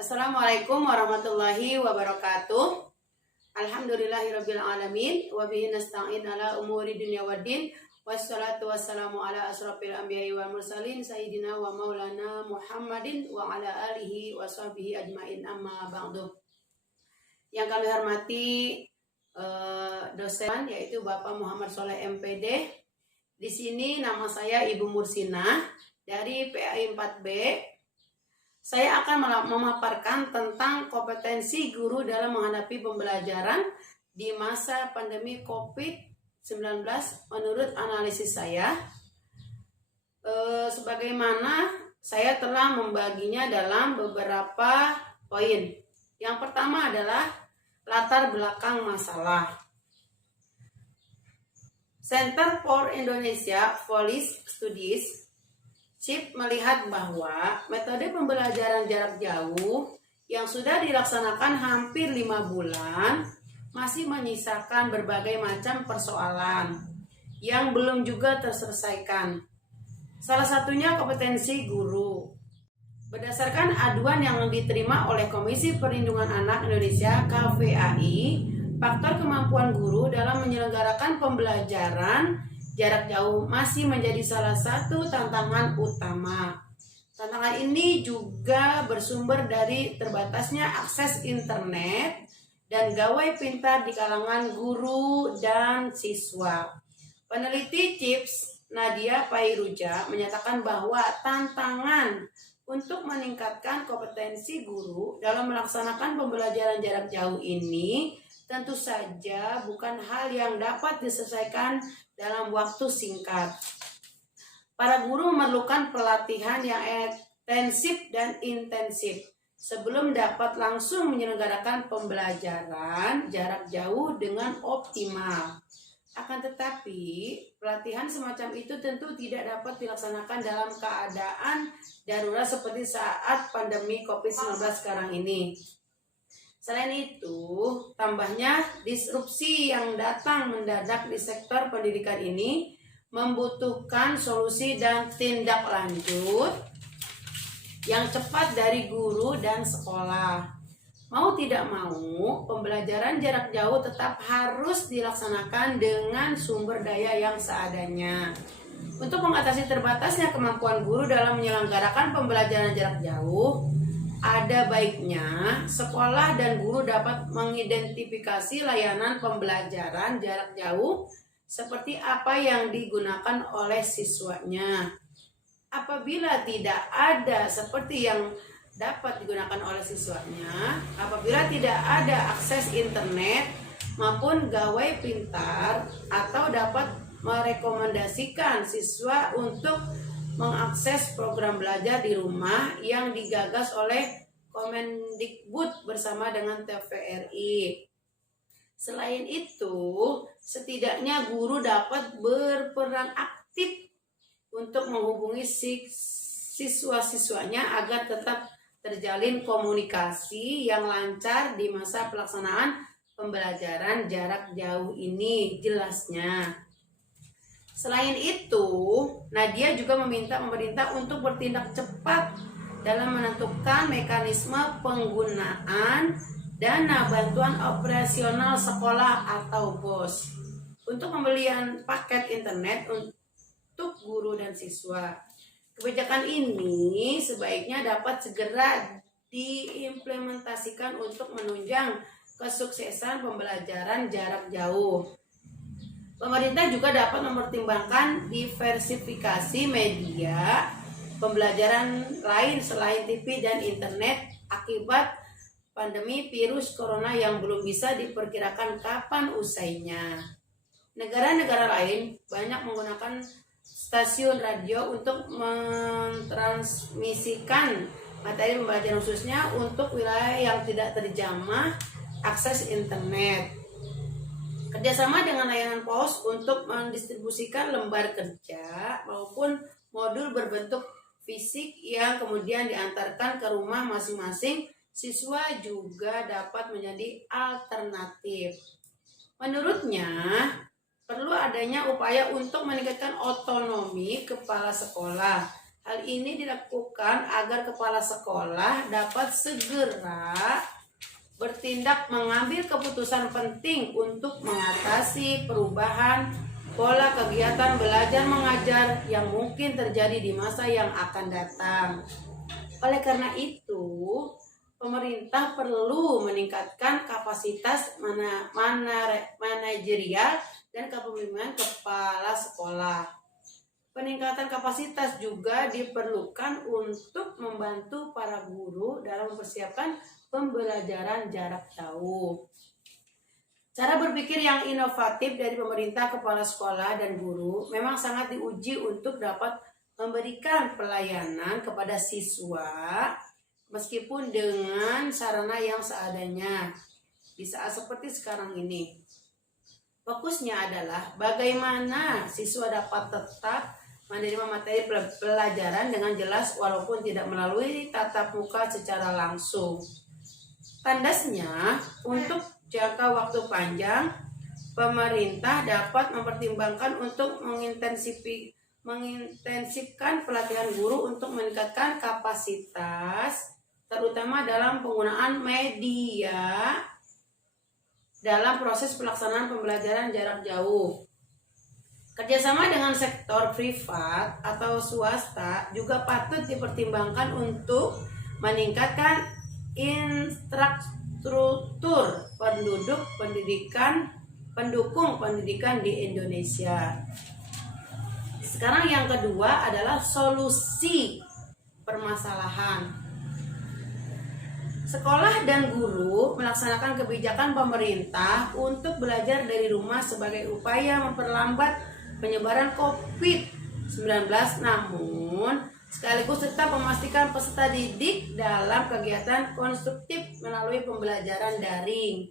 Assalamualaikum warahmatullahi wabarakatuh. Alhamdulillahirabbil alamin wa bihi nasta'in ala umuri dunya waddin. Wassalatu wassalamu ala asrofil anbiya'i wal mursalin sayyidina wa maulana Muhammadin wa ala alihi wa sahbihi ajmain, amma ba'du. Yang kami hormati dosen yaitu Bapak Muhammad Soleh MPD. Di sini nama saya Ibu Mursina dari PAI 4B. Saya akan memaparkan tentang kompetensi guru dalam menghadapi pembelajaran di masa pandemi COVID-19 menurut analisis saya. Sebagaimana saya telah membaginya dalam beberapa poin. Yang pertama adalah latar belakang masalah. Center for Indonesia Policy Studies CIP melihat bahwa metode pembelajaran jarak jauh yang sudah dilaksanakan hampir 5 bulan masih menyisakan berbagai macam persoalan yang belum juga terselesaikan. Salah satunya kompetensi guru. Berdasarkan aduan yang diterima oleh Komisi Perlindungan Anak Indonesia (KPAI), faktor kemampuan guru dalam menyelenggarakan pembelajaran jarak jauh masih menjadi salah satu tantangan utama. Tantangan ini juga bersumber dari terbatasnya akses internet dan gawai pintar di kalangan guru dan siswa. Peneliti CIPS Nadia Pairuja menyatakan bahwa tantangan untuk meningkatkan kompetensi guru dalam melaksanakan pembelajaran jarak jauh ini tentu saja bukan hal yang dapat diselesaikan dalam waktu singkat. Para guru memerlukan pelatihan yang intensif dan intensif sebelum dapat langsung menyelenggarakan pembelajaran jarak jauh dengan optimal. Akan tetapi, pelatihan semacam itu tentu tidak dapat dilaksanakan dalam keadaan darurat seperti saat pandemi COVID-19 sekarang ini. Selain itu, tambahnya disrupsi yang datang mendadak di sektor pendidikan ini membutuhkan solusi dan tindak lanjut yang cepat dari guru dan sekolah. Mau tidak mau, pembelajaran jarak jauh tetap harus dilaksanakan dengan sumber daya yang seadanya. Untuk mengatasi terbatasnya kemampuan guru dalam menyelenggarakan pembelajaran jarak jauh, ada baiknya sekolah dan guru dapat mengidentifikasi layanan pembelajaran jarak jauh seperti apa yang digunakan oleh siswanya. Apabila tidak ada seperti yang dapat digunakan oleh siswanya, apabila tidak ada akses internet maupun gawai pintar atau dapat merekomendasikan siswa untuk mengakses program belajar di rumah yang digagas oleh Kemendikbud bersama dengan TVRI. Selain itu, setidaknya guru dapat berperan aktif untuk menghubungi siswa-siswanya agar tetap terjalin komunikasi yang lancar di masa pelaksanaan pembelajaran jarak jauh ini, jelasnya. Selain itu, Nadia juga meminta pemerintah untuk bertindak cepat dalam menentukan mekanisme penggunaan dana bantuan operasional sekolah atau BOS untuk pembelian paket internet untuk guru dan siswa. Kebijakan ini sebaiknya dapat segera diimplementasikan untuk menunjang kesuksesan pembelajaran jarak jauh. Pemerintah juga dapat mempertimbangkan diversifikasi media pembelajaran lain selain TV dan internet akibat pandemi virus corona yang belum bisa diperkirakan kapan usainya. Negara-negara lain banyak menggunakan stasiun radio untuk mentransmisikan materi pembelajaran khususnya untuk wilayah yang tidak terjamah akses internet. Kerjasama dengan layanan pos untuk mendistribusikan lembar kerja maupun modul berbentuk fisik yang kemudian diantarkan ke rumah masing-masing siswa juga dapat menjadi alternatif. Menurutnya, perlu adanya upaya untuk meningkatkan otonomi kepala sekolah Hal ini dilakukan agar kepala sekolah dapat segera bertindak mengambil keputusan penting untuk mengatasi perubahan pola kegiatan belajar mengajar yang mungkin terjadi di masa yang akan datang. Oleh karena itu, pemerintah perlu meningkatkan kapasitas manajerial dan kepemimpinan kepala sekolah. Peningkatan kapasitas juga diperlukan untuk membantu para guru dalam mempersiapkan pembelajaran jarak jauh. Cara berpikir yang inovatif dari pemerintah, kepala sekolah, dan guru memang sangat diuji untuk dapat memberikan pelayanan kepada siswa meskipun dengan sarana yang seadanya di saat seperti sekarang ini. Fokusnya adalah bagaimana siswa dapat tetap menerima materi pelajaran dengan jelas walaupun tidak melalui tatap muka secara langsung. Tandasnya, untuk jangka waktu panjang, pemerintah dapat mempertimbangkan untuk mengintensifkan pelatihan guru untuk meningkatkan kapasitas, terutama dalam penggunaan media dalam proses pelaksanaan pembelajaran jarak jauh. Kerjasama dengan sektor privat atau swasta juga patut dipertimbangkan untuk meningkatkan infrastruktur pendukung pendidikan di Indonesia. Sekarang yang kedua adalah solusi permasalahan. Sekolah dan guru melaksanakan kebijakan pemerintah untuk belajar dari rumah sebagai upaya memperlambat penyebaran COVID-19, namun sekaligus tetap memastikan peserta didik dalam kegiatan konstruktif melalui pembelajaran daring.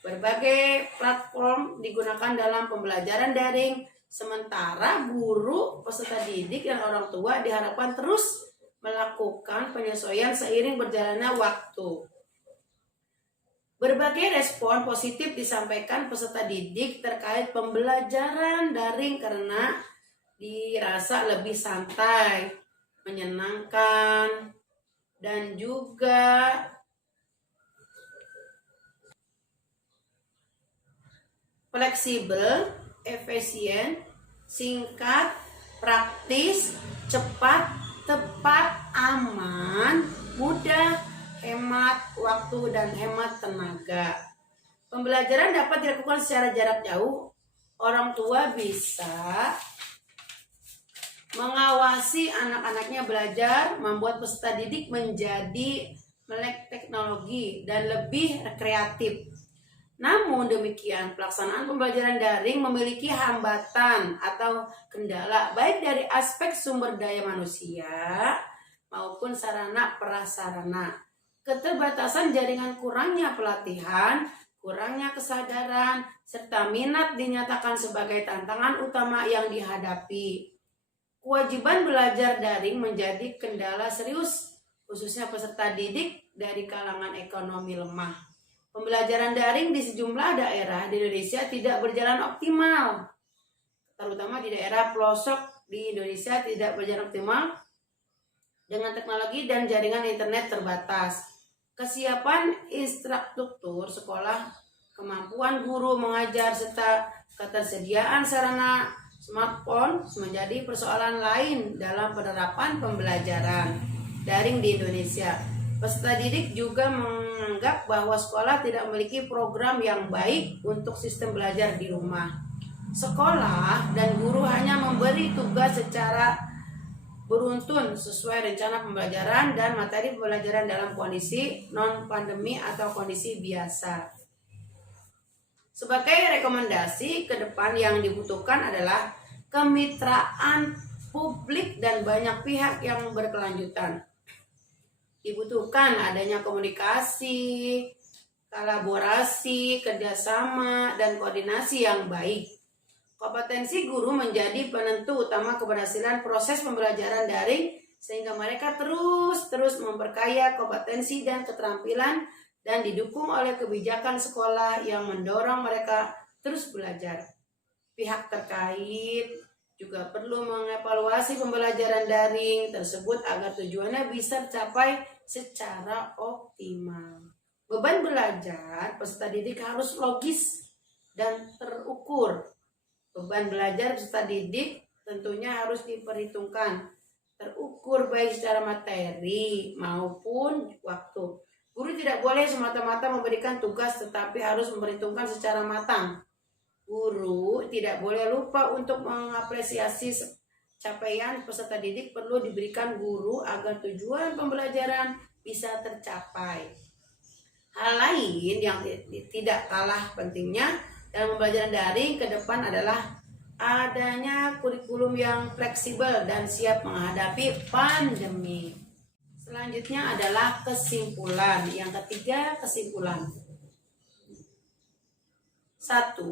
Berbagai platform digunakan dalam pembelajaran daring, sementara guru, peserta didik, dan orang tua diharapkan terus melakukan penyesuaian seiring berjalannya waktu. Berbagai respon positif disampaikan peserta didik terkait pembelajaran daring karena dirasa lebih santai, menyenangkan, dan juga fleksibel, efisien, singkat, praktis, cepat, tepat, aman, mudah, hemat waktu, dan hemat tenaga. Pembelajaran dapat dilakukan secara jarak jauh. Orang tua bisa mengawasi anak-anaknya belajar, membuat peserta didik menjadi melek teknologi dan lebih kreatif. Namun demikian, pelaksanaan pembelajaran daring memiliki hambatan atau kendala baik dari aspek sumber daya manusia maupun sarana prasarana. Keterbatasan jaringan, kurangnya pelatihan, kurangnya kesadaran, serta minat dinyatakan sebagai tantangan utama yang dihadapi. Kewajiban belajar daring menjadi kendala serius, khususnya peserta didik dari kalangan ekonomi lemah. Pembelajaran daring di sejumlah daerah di Indonesia tidak berjalan optimal, terutama di daerah pelosok di Indonesia tidak berjalan optimal dengan teknologi dan jaringan internet terbatas. Kesiapan infrastruktur sekolah, kemampuan guru mengajar, serta ketersediaan sarana smartphone menjadi persoalan lain dalam penerapan pembelajaran daring di Indonesia. Peserta didik juga menganggap bahwa sekolah tidak memiliki program yang baik untuk sistem belajar di rumah. Sekolah dan guru hanya memberi tugas secara beruntun sesuai rencana pembelajaran dan materi pembelajaran dalam kondisi non-pandemi atau kondisi biasa. Sebagai rekomendasi ke depan yang dibutuhkan adalah kemitraan publik dan banyak pihak yang berkelanjutan. Dibutuhkan adanya komunikasi, kolaborasi, kerjasama, dan koordinasi yang baik. Kompetensi guru menjadi penentu utama keberhasilan proses pembelajaran daring sehingga mereka terus memperkaya kompetensi dan keterampilan dan didukung oleh kebijakan sekolah yang mendorong mereka terus belajar. Pihak terkait juga perlu mengevaluasi pembelajaran daring tersebut agar tujuannya bisa tercapai secara optimal. Beban belajar peserta didik harus logis dan terukur. Beban belajar peserta didik tentunya harus diperhitungkan, terukur baik secara materi maupun waktu. Guru tidak boleh semata-mata memberikan tugas tetapi harus memperhitungkan secara matang. Guru tidak boleh lupa untuk mengapresiasi capaian peserta didik perlu diberikan guru agar tujuan pembelajaran bisa tercapai. Hal lain yang tidak kalah pentingnya dalam pembelajaran daring ke depan adalah adanya kurikulum yang fleksibel dan siap menghadapi pandemi. Selanjutnya adalah kesimpulan. Yang ketiga, kesimpulan. 1.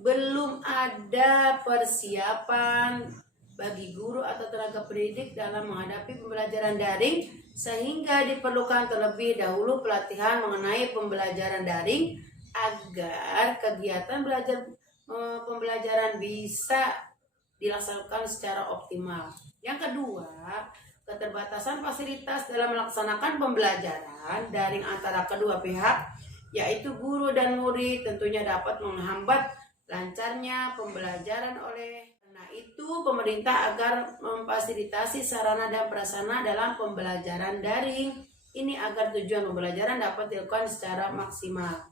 Belum ada persiapan bagi guru atau tenaga pendidik dalam menghadapi pembelajaran daring sehingga diperlukan terlebih dahulu pelatihan mengenai pembelajaran daring agar kegiatan pembelajaran bisa dilaksanakan secara optimal. Yang kedua, keterbatasan fasilitas dalam melaksanakan pembelajaran daring antara kedua pihak yaitu guru dan murid tentunya dapat menghambat lancarnya pembelajaran. Oleh karena itu pemerintah agar memfasilitasi sarana dan prasarana dalam pembelajaran daring ini agar tujuan pembelajaran dapat dilakukan secara maksimal.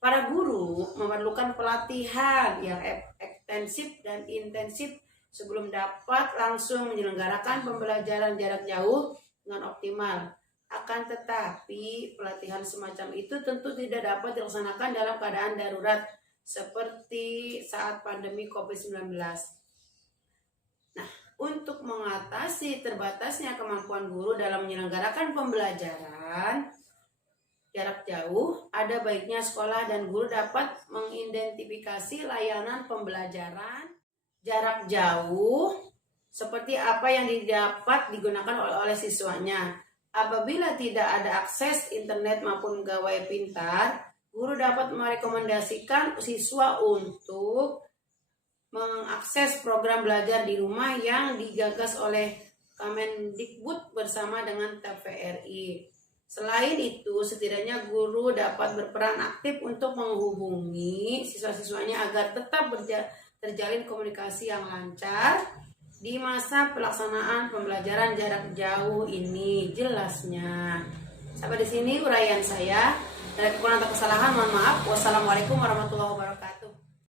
Para guru memerlukan pelatihan yang ekstensif dan intensif sebelum dapat langsung menyelenggarakan pembelajaran jarak jauh dengan optimal. Akan tetapi pelatihan semacam itu tentu tidak dapat dilaksanakan dalam keadaan darurat seperti saat pandemi COVID-19. Nah, untuk mengatasi terbatasnya kemampuan guru dalam menyelenggarakan pembelajaran jarak jauh, ada baiknya sekolah dan guru dapat mengidentifikasi layanan pembelajaran jarak jauh seperti apa yang dapat digunakan oleh siswanya. Apabila tidak ada akses internet maupun gawai pintar, guru dapat merekomendasikan siswa untuk mengakses program belajar di rumah yang digagas oleh Kemendikbud bersama dengan TVRI. Selain itu, setidaknya guru dapat berperan aktif untuk menghubungi siswa-siswanya agar tetap terjalin komunikasi yang lancar di masa pelaksanaan pembelajaran jarak jauh ini. Jelasnya. Sampai di sini uraian saya. Dari kekurangan atau kesalahan mohon maaf. Wassalamualaikum warahmatullahi wabarakatuh.